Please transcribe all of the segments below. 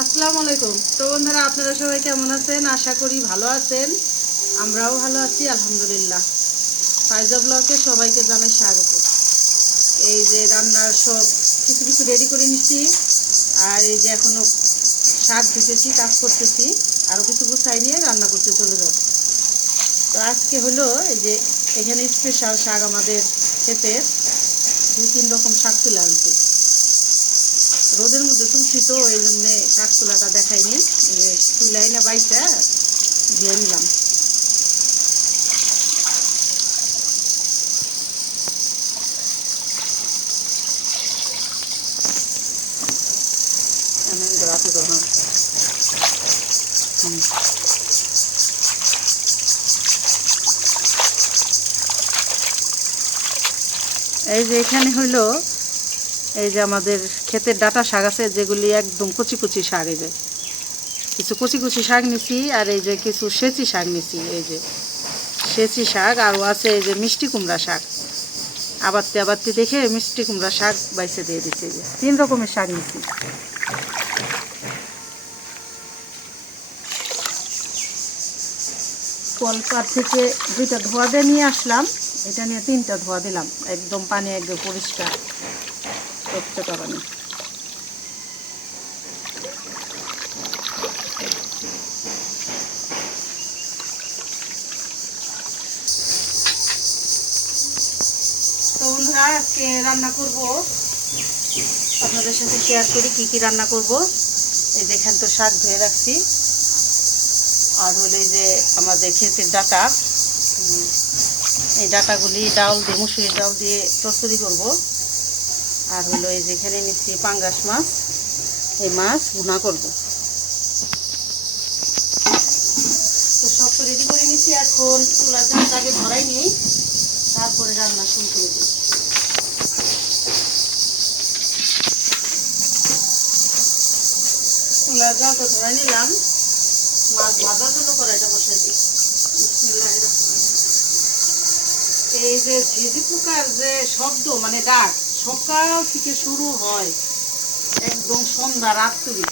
আসসালামু আলাইকুম। তো বন্ধুরা, আপনারা সবাই কেমন আছেন? আশা করি ভালো আছেন। আমরাও ভালো আছি আলহামদুলিল্লাহ। ফাইজা ব্লগে সবাইকে জানাই স্বাগত। এই যে রান্নার সব কিছু কিছু রেডি করে নিচ্ছি, আর এই যে এখনো শাক ধুতেছি, কাজ করতেছি, আরও কিছু গুছাই নিয়ে রান্না করতে চলে যাব। তো আজকে হলো এই যে এখানে স্পেশাল শাক আমাদের খেতে 2-3 রকম শাক তুলে আনছি। রোদের মধ্যে তুলছি তো এই জন্যে শাক তোলাটা দেখাইনি, তুলাই না বাইটা ধুয়ে নিলাম। এই যে এখানে হলো এই যে আমাদের ক্ষেতের ডাঁটা শাক আছে, যেগুলি একদম কচি কচি শাক। এই যে কিছু কচি কচি শাক নিছি, আর এই যে কিছু সেচি শাক নিছি। এই যে সেচি শাক, আরও আছে এই যে মিষ্টি কুমড়া শাক। আবারতে আবারতে দেখে মিষ্টি কুমড়া শাক বাইছে দিয়ে দিচ্ছে। এই যে 3 রকমের শাক নিছি। কলপার থেকে 2টা ধোয়া দিয়ে নিয়ে আসলাম, এটা নিয়ে 3টা ধোয়া দিলাম। একদম পানি একদম পরিষ্কার চকচকা পানি। তো বন্ধুরা, আজকে রান্না করব, আপনাদের সাথে শেয়ার করি কি কি রান্না করব। এই যে এখান তো শাক ধুয়ে রাখছি, আর হলো এই যে আমাদের ক্ষেতের ডাঁটা, এই ডাঁটাগুলি ডাল দিয়ে, মুসুরির ডাল দিয়ে চচ্চড়ি করব। আর হলো এই যে এখানে নিচ্ছি পাঙ্গাস মাছ, এই মাছ ভুনা করব। তো সব তো রেডি করে নিচ্ছি, এখন চুলার জালটা আগে ধরাই নিই, তারপরে রান্না শুরু করে দিই। চুলার জালটা ধরাই নিলাম, মাছ ভাজার জন্য কড়াইটা বসাই দিই। এই যে ঝিঝি পোকার যে শব্দ, মানে ডাক, সকাল থেকে শুরু হয় একদম সন্ধ্যা রাত্রি,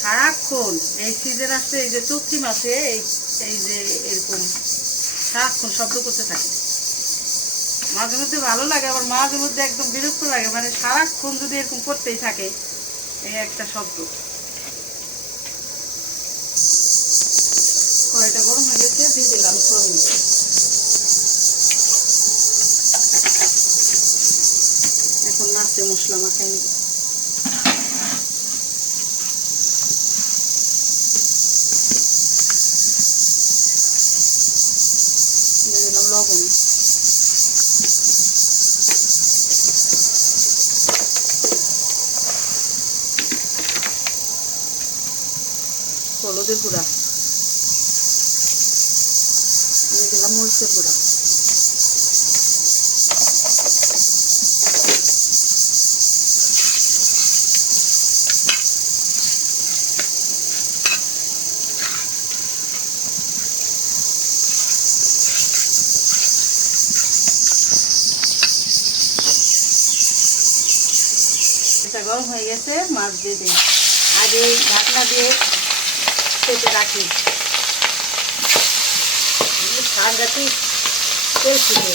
সারাক্ষণ। এই সিজন আসছে, এই যে চৈত্রি মাসে এই যে এরকম সারাক্ষণ শব্দ করতে থাকে। মাঝে মধ্যে ভালো লাগে, আবার মাঝে মধ্যে একদম বিরক্ত লাগে, মানে সারাক্ষণ যদি এরকম করতেই থাকে এই একটা শব্দ। কড়াইটা গরম হয়ে গেছে, দিয়ে দিলাম সয়াবিন। এখন নাচতে মশলা মাখাই নিব। দিয়ে দিলাম লবণ, হলুদের গুঁড়া, দিয়ে দিলাম মরিচের গুঁড়া। এটা গরম হয়ে গেছে, মাছ দিয়ে দিই। আগে ঢাকনা দিয়ে পেটে রাখি, শাক গাছি তেল ছিটে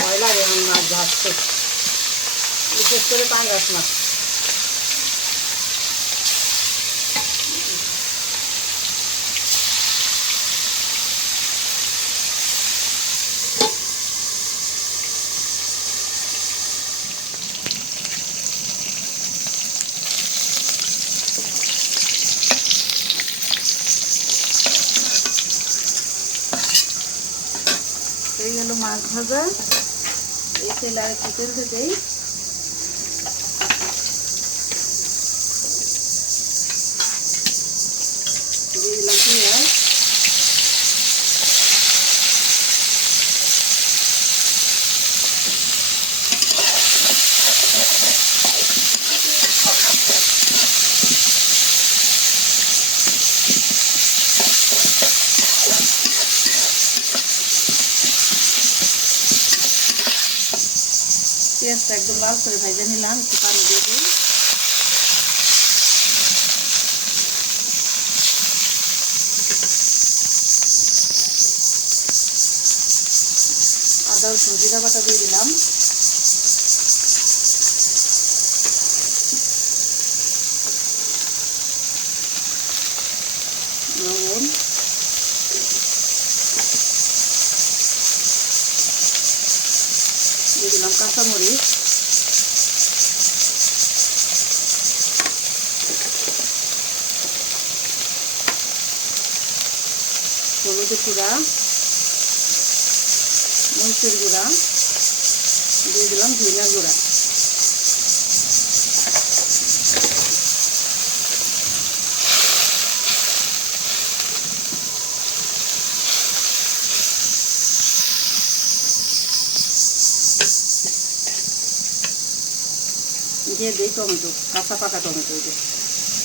ভয় লাগে আমার মাছ ভাজতে, বিশেষ করে পাঙ্গাস মাছ। এই গেল মাছ ভাজা, এই তেল আর একটু তেল দিতেই দিয়ে দিলাম পেঁয়াজ, পেঁয়াজটা একদম লাল করে ভেজে নিলাম, একটু পানি দিয়ে দিই। আদা রসুন জিরা বাটা দিয়ে দিলাম, লবণ, দিয়ে দিলাম কাঁচামরিচ, হলুদের গুঁড়া, মরিচের গুঁড়া, দিয়ে দিলাম ধনিয়ার গুঁড়া। দিয়ে দিই টমেটো, কাঁচা পাকা টমেটো,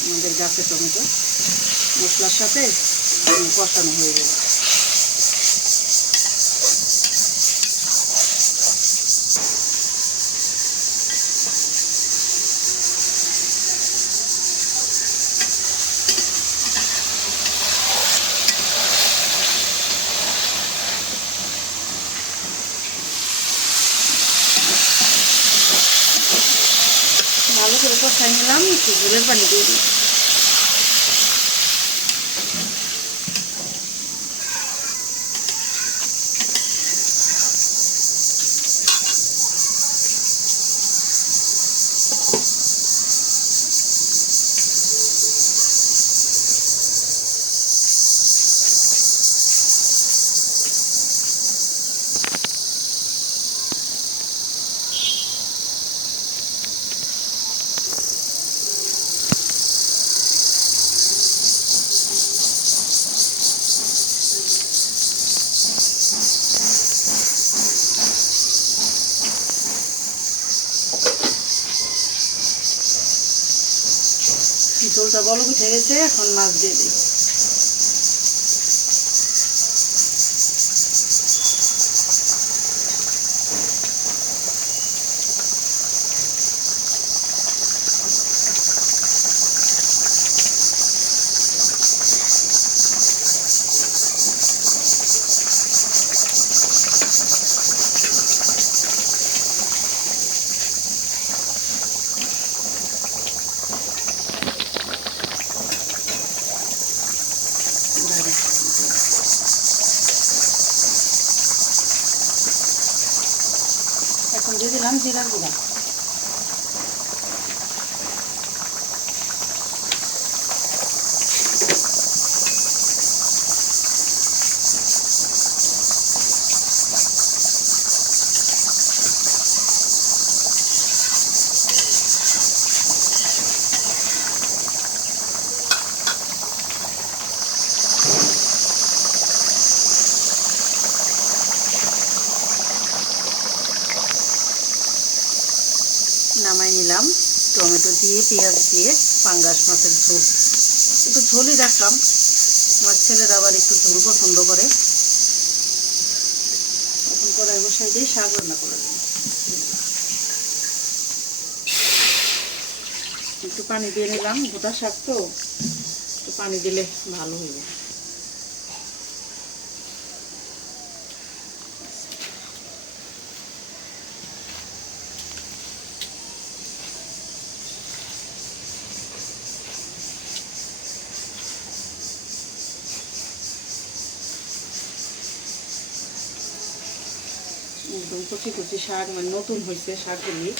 আমাদের গাছের টমেটো, মশলার সাথে কষানো হয়ে যাবে। ভালো করে কষাই নিলাম, একটু ঝোলের পানি দিয়ে দিই। ঝোলটা বলক উঠে গেছে, এখন মাছ দিয়ে দিই। এখন দিয়ে দিলাম জিরার গুঁড়া, নামাই নিলাম। টমেটো দিয়ে পেঁয়াজ দিয়ে পাঙ্গাস মাছের ঝোল, একটু ঝোলই রাখলাম, আমার ছেলেরা আবার একটু ঝোল পছন্দ করে। এখন কড়াই বসাই দিয়ে শাক রান্না করে দেব। একটু পানি দিয়ে নিলাম, গোটা শাক তো একটু পানি দিলে ভালো হবে। একদম কচি কচি শাক, মানে নতুন হয়েছে শাকগুলি।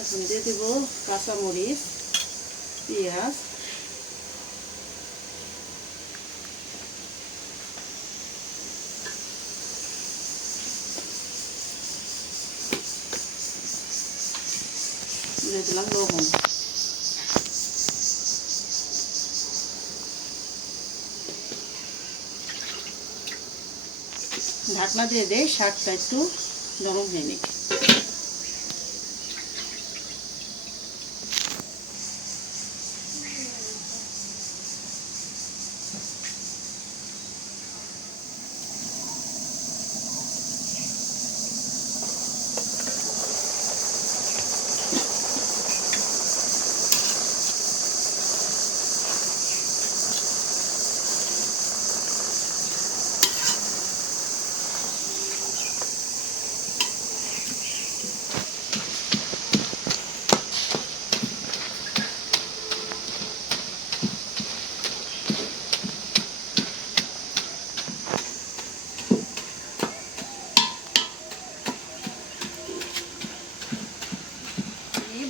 এখন দিয়ে দেব কাঁচামরিচ, পেঁয়াজ, দিয়ে দিলাম লবণ। ঢাকনা দিয়ে দেয়, শাকটা একটু নরম হয়ে নিক।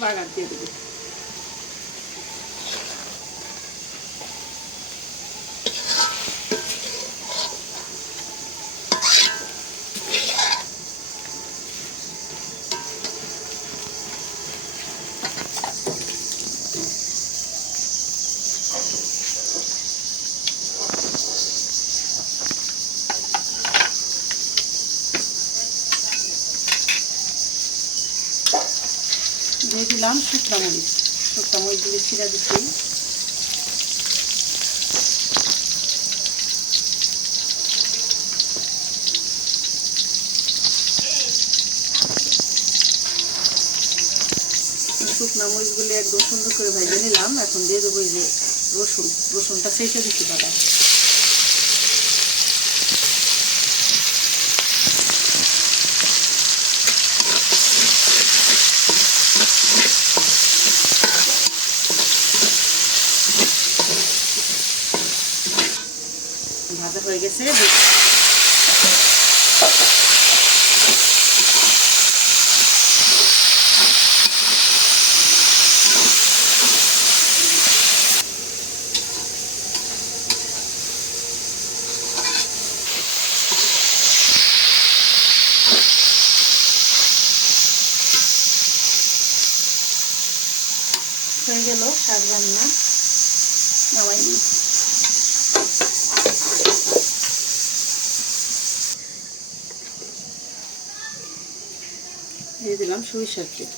বাগার দিয়ে দেবো। দিয়ে দিলাম শুকনো মরিচ দিয়ে ছিঁড়া দিচ্ছি। শুকনো মরিচগুলি একদম সুন্দর করে ভেজে নিলাম। এখন দিয়ে দেবো এই যে রসুনটা ছেঁচে দিচ্ছি দাদা। ভাজা হয়ে গেছে। হয়ে গেল শাক রান্না, নামাই নিই। দিয়ে দিলাম সরিষার তেল।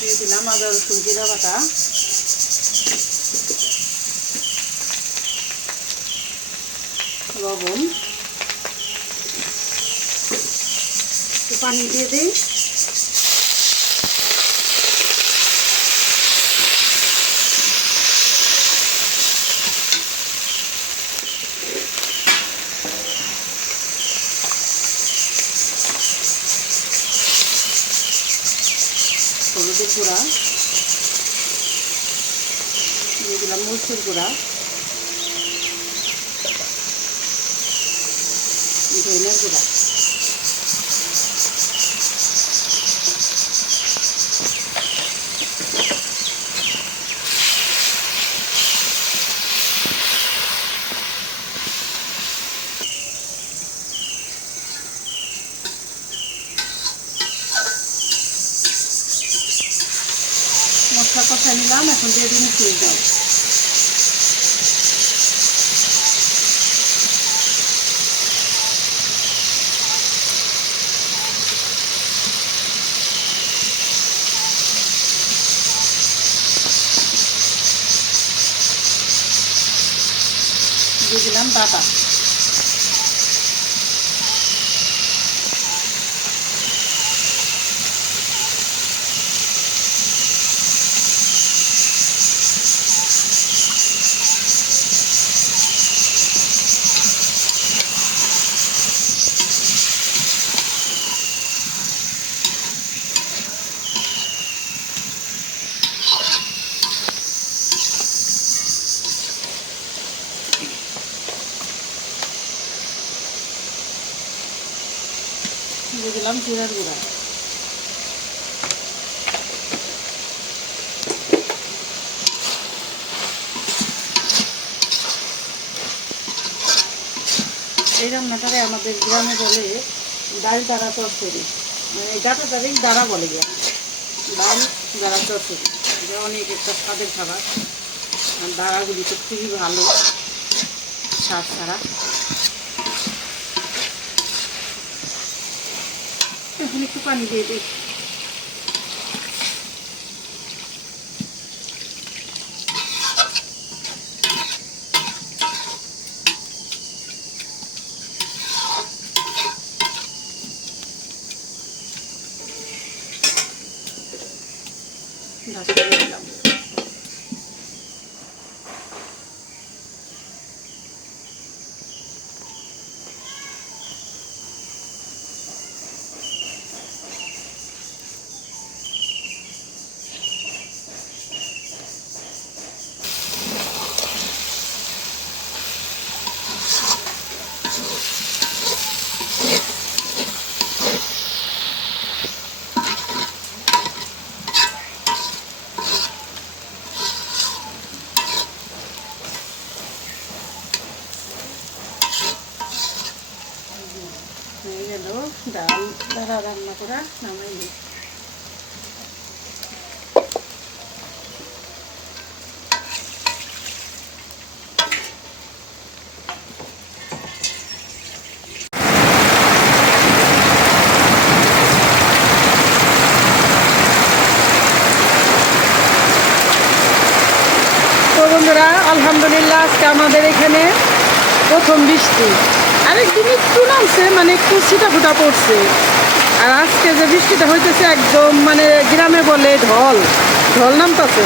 দিয়ে দিলাম আদা রসুন জিরা বাটা, লবণ, একটু পানি দিয়ে দিই। হলুদের গুঁড়া দিয়ে দিলাম, মরিচের গুঁড়া, ধনিয়ার গুঁড়া, মশলা কষা নিলাম। এখন দিয়ে দিন মুসুর ডাল। দিয়ে দিলাম বাটা। দিয়ে দিলাম জিরার গুঁড়া। এই রান্নাটারে আমাদের গ্রামে বলে ডাল দাঁড়া চচ্চড়ি, মানে গাটা তারিখ দাঁড়া বলে গিয়া, ডাল দাঁড়া চচ্চড়ি। এটা অনেক একটা স্বাদের খাবার। আর দাঁড়াগুলি তো খুবই ভালো স্বাদ ছাড়া। এখন একটু পানি দিয়ে দিই। ঢাকা দিয়ে দিলাম। হয়ে গেল ডাল দ্বারা রান্না করা নামাই নিই। তো বন্ধুরা আলহামদুলিল্লাহ আজকে আমাদের এখানে প্রথম বৃষ্টি। আরেকদিন একটু নামছে, মানে একটু ছিটাফুটা পড়ছে, আর আজকে যে বৃষ্টিটা হইতেছে একদম মানে গ্রামে বলে ঢল ঢল নামতেছে।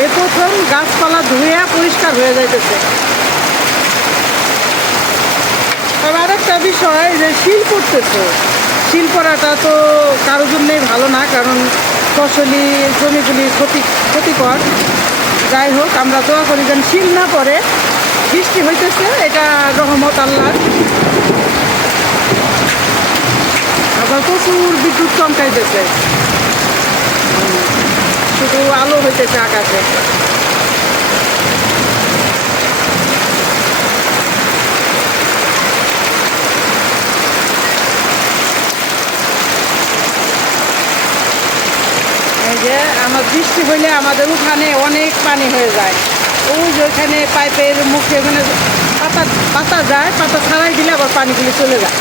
এই প্রথম গাছপালা ধুয়ে পরিষ্কার হয়ে যাইতেছে। তবে আরেকটা বিষয় যে শিল পড়তেছে, শিল পড়াটা তো কারোর জন্যই ভালো না, কারণ ফসলি জমিগুলি ক্ষতিকর। যাই হোক, আমরা দোয়া করি যেন শিল না পড়ে। বৃষ্টি হইতেছে, এটা রহমত আল্লাহর। আবার প্রচুর বিদ্যুৎ চমকাইতেছে, শুধু আলো হইতেছে আকাশে। এই যে আমার বৃষ্টি হইলে আমাদের উঠানে অনেক পানি হয়ে যায়। ওই যে ওইখানে পাইপের মুখে ওখানে পাতা যায়, পাতা ছাড়াই দিলে আবার পানিগুলি চলে যায়।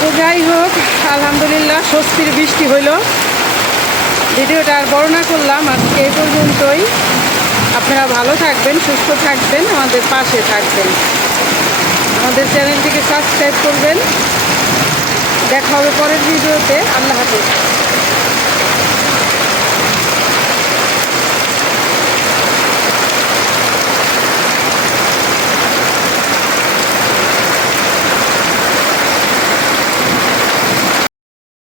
তো যাই হোক, আলহামদুলিল্লাহ স্বস্তির বৃষ্টি হইল। ভিডিওটা আর বড় না করলাম, আজকে এই পর্যন্তই। আপনারা ভালো থাকবেন, সুস্থ থাকবেন, আমাদের পাশে থাকবেন, আমাদের চ্যানেলটিকে সাবস্ক্রাইব করবেন। দেখা হবে পরের ভিডিওতে। আল্লাহ হাফেজ।